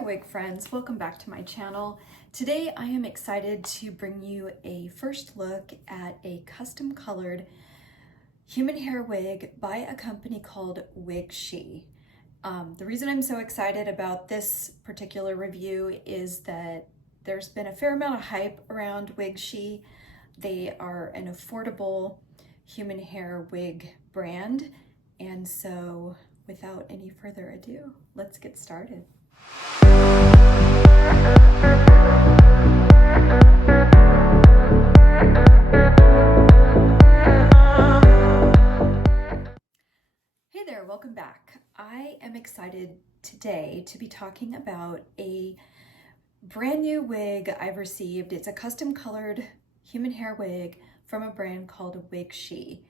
Hi wig friends, welcome back to my channel. Today I am excited to bring you a first look at a custom colored human hair wig by a company called WigShe. The reason I'm so excited about this particular review is that there's been a fair amount of hype around WigShe. They are an affordable human hair wig brand, and so without any further ado, let's get started. Hey there, welcome back. I am excited today to be talking about a brand new wig I've received. It's a custom colored human hair wig from a brand called WigShe.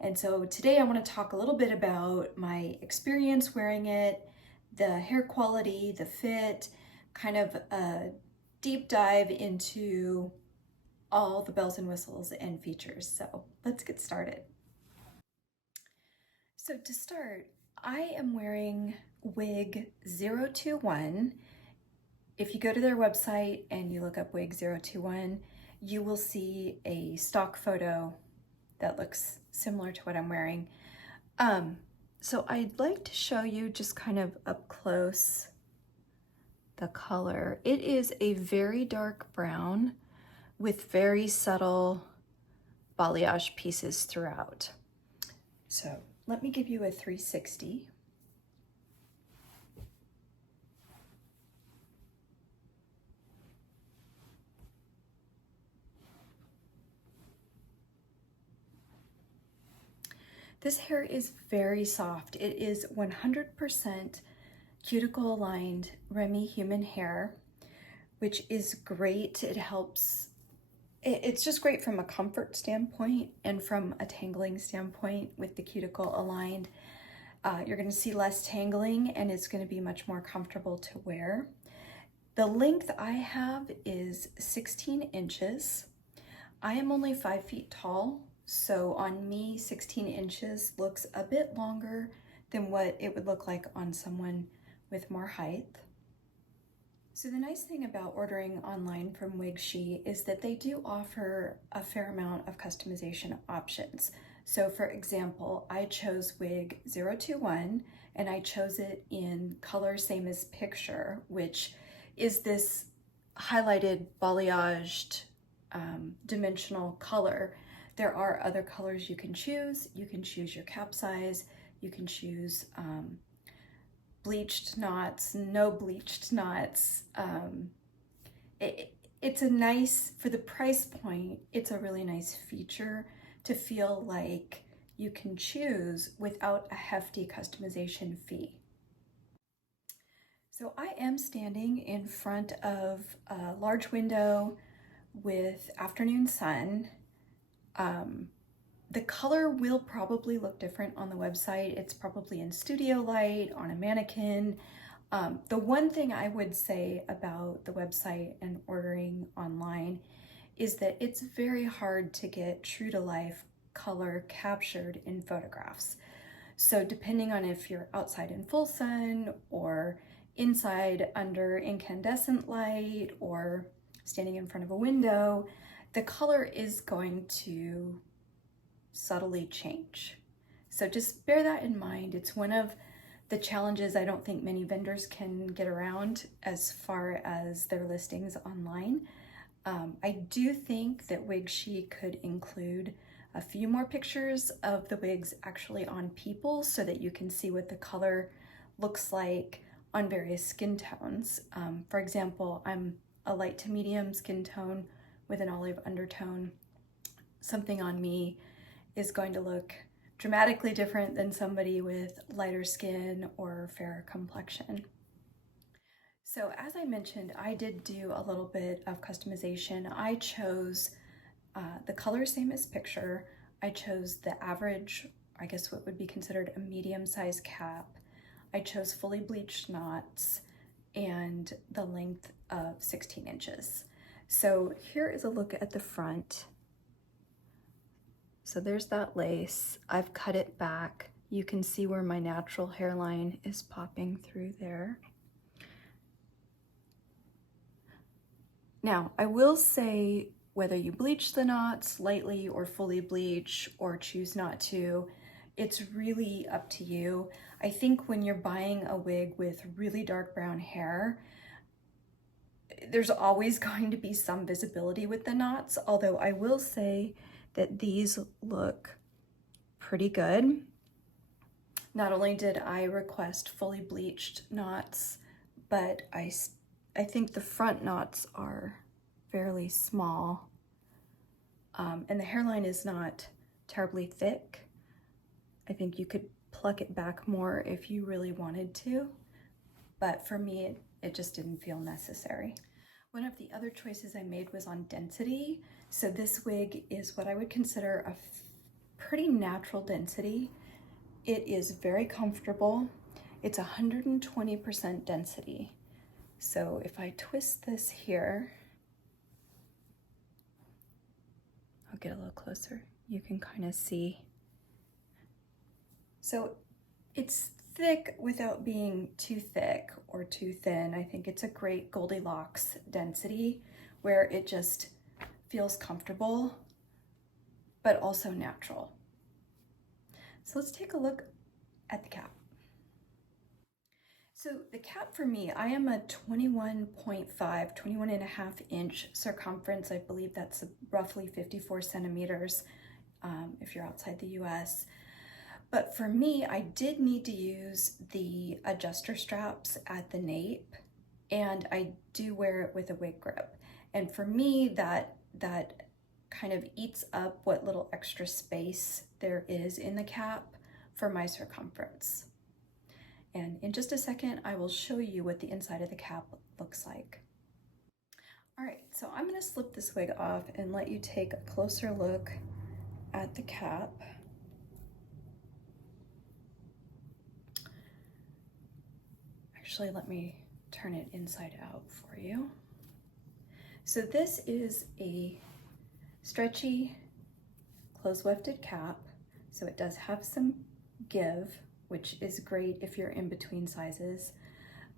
And so today I want to talk a little bit about my experience wearing it, the hair quality, the fit, kind of a deep dive into all the bells and whistles and features. So let's get started. So to start, I am wearing wig 021. If you go to their website and you look up wig 021, you will see a stock photo that looks similar to what I'm wearing. So I'd like to show you just kind of up close the color. It is a very dark brown with very subtle balayage pieces throughout. So let me give you a 360. This hair is very soft. It is 100% cuticle aligned Remy human hair, which is great. It helps, it's just great from a comfort standpoint and from a tangling standpoint with the cuticle aligned. You're gonna see less tangling and it's gonna be much more comfortable to wear. The length I have is 16 inches. I am only 5 feet tall, so on me, 16 inches looks a bit longer than what it would look like on someone with more height. So the nice thing about ordering online from WigShe is that they do offer a fair amount of customization options. So for example, I chose wig 021 and I chose it in color same as picture, which is this highlighted balayaged dimensional color. There are other colors you can choose. You can choose your cap size. You can choose bleached knots, no bleached knots. It's a nice, for the price point, it's a really nice feature to feel like you can choose without a hefty customization fee. So I am standing in front of a large window with afternoon sun. The color will probably look different on the website. It's probably in studio light, on a mannequin. The one thing I would say about the website and ordering online is that it's very hard to get true to life color captured in photographs. So depending on if you're outside in full sun or inside under incandescent light or standing in front of a window, the color is going to subtly change. So just bear that in mind. It's one of the challenges I don't think many vendors can get around as far as their listings online. I do think that WigShe could include a few more pictures of the wigs actually on people so that you can see what the color looks like on various skin tones. For example, I'm a light to medium skin tone with an olive undertone. Something on me is going to look dramatically different than somebody with lighter skin or fairer complexion. So as I mentioned, I did do a little bit of customization. I chose the color same as picture. I chose the average, I guess what would be considered a medium-sized cap. I chose fully bleached knots and the length of 16 inches. So here is a look at the front. So there's that lace. I've cut it back. You can see where my natural hairline is popping through there. Now, I will say whether you bleach the knots lightly or fully bleach or choose not to, it's really up to you. I think when you're buying a wig with really dark brown hair, there's always going to be some visibility with the knots, although I will say that these look pretty good. Not only did I request fully bleached knots, but I think the front knots are fairly small, and the hairline is not terribly thick. I think you could pluck it back more if you really wanted to, but for me, it just didn't feel necessary. One of the other choices I made was on density. So this wig is what I would consider a pretty natural density. It is very comfortable. It's 120% density. So if I twist this here, I'll get a little closer. You can kind of see. So it's thick without being too thick or too thin. I think it's a great Goldilocks density where it just feels comfortable, but also natural. So let's take a look at the cap. So the cap for me, I am a 21 and a half inch circumference. I believe that's roughly 54 centimeters if you're outside the US. But for me, I did need to use the adjuster straps at the nape, and I do wear it with a wig grip. And for me, that kind of eats up what little extra space there is in the cap for my circumference. And in just a second, I will show you what the inside of the cap looks like. All right, so I'm gonna slip this wig off and let you take a closer look at the cap. Actually, let me turn it inside out for you. So this is a stretchy, close-wefted cap. So it does have some give, which is great if you're in between sizes.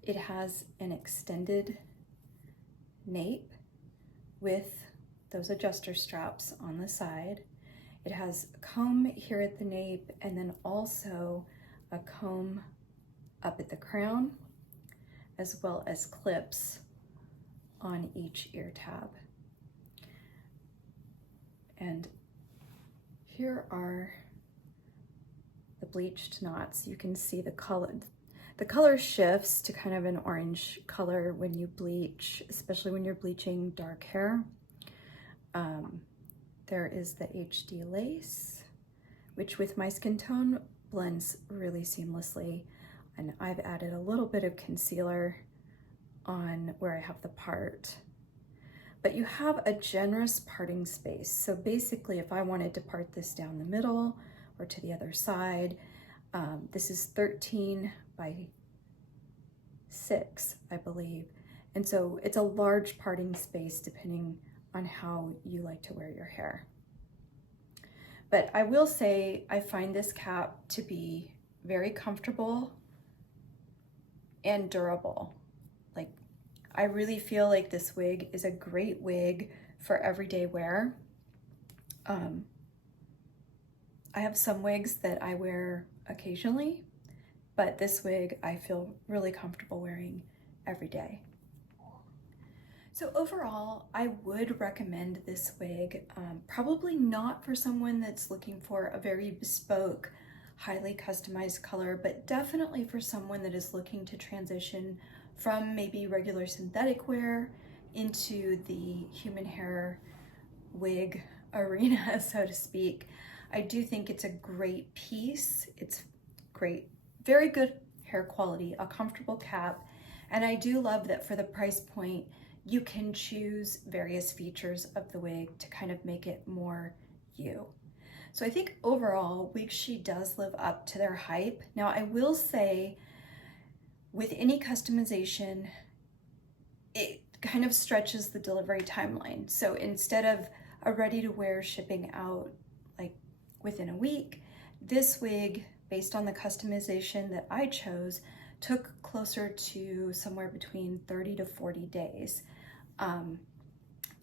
It has an extended nape with those adjuster straps on the side. It has a comb here at the nape and then also a comb up at the crown, as well as clips on each ear tab. And here are the bleached knots. You can see the color. The color shifts to kind of an orange color when you bleach, especially when you're bleaching dark hair. There is the HD lace, which with my skin tone blends really seamlessly. And I've added a little bit of concealer on where I have the part. But you have a generous parting space. So basically, if I wanted to part this down the middle or to the other side, this is 13 by 6, I believe. And so it's a large parting space depending on how you like to wear your hair. But I will say I find this cap to be very comfortable and durable. Like, I really feel like this wig is a great wig for everyday wear. I have some wigs that I wear occasionally, but this wig I feel really comfortable wearing every day. So overall, I would recommend this wig, probably not for someone that's looking for a very bespoke, highly customized color, but definitely for someone that is looking to transition from maybe regular synthetic wear into the human hair wig arena, so to speak. I do think it's a great piece. It's great, very good hair quality, a comfortable cap, and I do love that for the price point, you can choose various features of the wig to kind of make it more you. So I think overall, WigShe does live up to their hype. Now I will say, with any customization, it kind of stretches the delivery timeline. So instead of a ready-to-wear shipping out like within a week, this wig, based on the customization that I chose, took closer to somewhere between 30 to 40 days.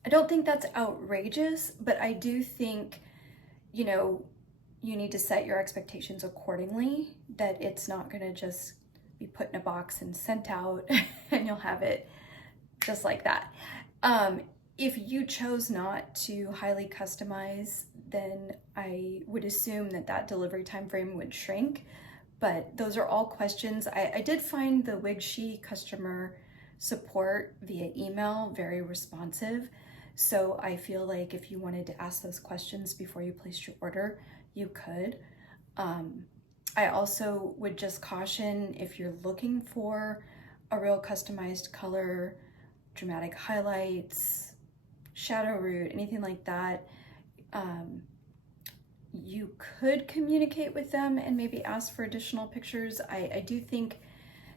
I don't think that's outrageous, but I do think, you know, you need to set your expectations accordingly, that it's not going to just be put in a box and sent out and you'll have it just like that. If you chose not to highly customize, then I would assume that that delivery time frame would shrink. But those are all questions. I did find the WigShe customer support via email very responsive. So I feel like if you wanted to ask those questions before you placed your order, you could. I also would just caution, if you're looking for a real customized color, dramatic highlights, shadow root, anything like that, you could communicate with them and maybe ask for additional pictures. I do think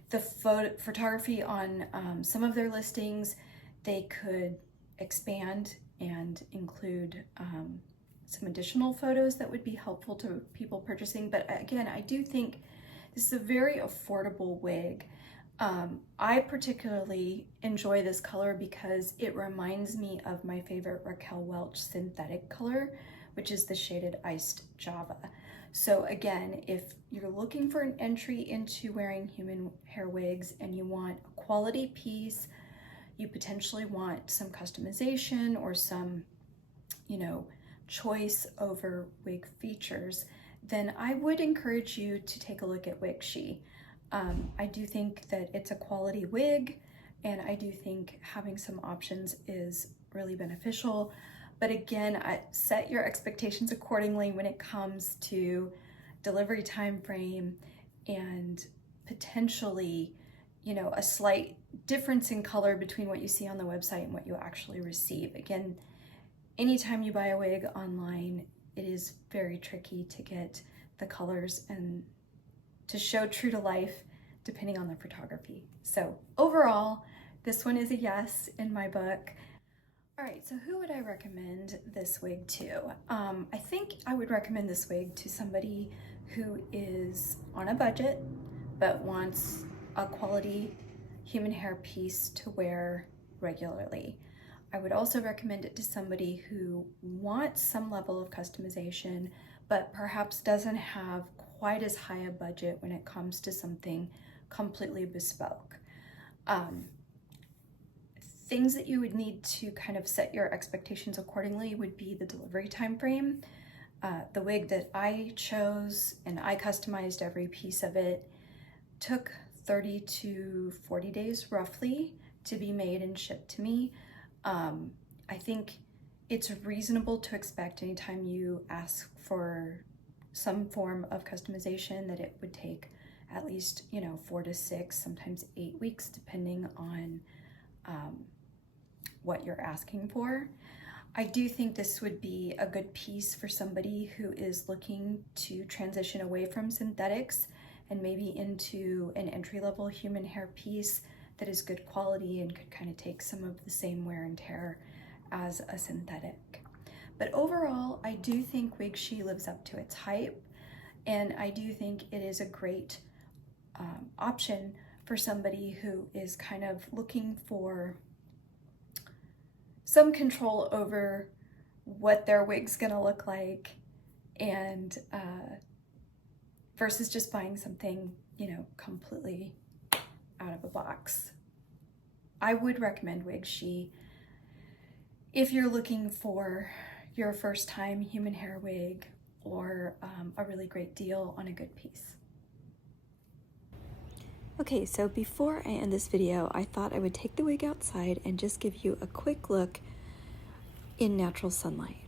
the photography on some of their listings, they could expand and include some additional photos that would be helpful to people purchasing. But again, I do think this is a very affordable wig. I particularly enjoy this color because it reminds me of my favorite Raquel Welch synthetic color, which is the shaded Iced Java. So again, if you're looking for an entry into wearing human hair wigs and you want a quality piece, you potentially want some customization or some, you know, choice over wig features, then I would encourage you to take a look at WigShe. I do think that it's a quality wig, and I do think having some options is really beneficial. But again, set your expectations accordingly when it comes to delivery time frame and potentially, you know, a slight difference in color between what you see on the website and what you actually receive. Again, anytime you buy a wig online, it is very tricky to get the colors and to show true to life depending on the photography. So overall, this one is a yes in my book. All right, so who would I recommend this wig to? I think I would recommend this wig to somebody who is on a budget but wants a quality human hair piece to wear regularly. I would also recommend it to somebody who wants some level of customization but perhaps doesn't have quite as high a budget when it comes to something completely bespoke. Things that you would need to kind of set your expectations accordingly would be the delivery time frame. The wig that I chose, and I customized every piece of it, took 30 to 40 days roughly to be made and shipped to me. I think it's reasonable to expect anytime you ask for some form of customization that it would take at least, you know, 4 to 6, sometimes 8 weeks, depending on what you're asking for. I do think this would be a good piece for somebody who is looking to transition away from synthetics and maybe into an entry-level human hair piece that is good quality and could kind of take some of the same wear and tear as a synthetic. But overall, I do think WigShe lives up to its hype, and I do think it is a great option for somebody who is kind of looking for some control over what their wig's gonna look like, and versus just buying something, you know, completely out of a box. I would recommend WigShe if you're looking for your first time human hair wig or a really great deal on a good piece. Okay, so before I end this video, I thought I would take the wig outside and just give you a quick look in natural sunlight.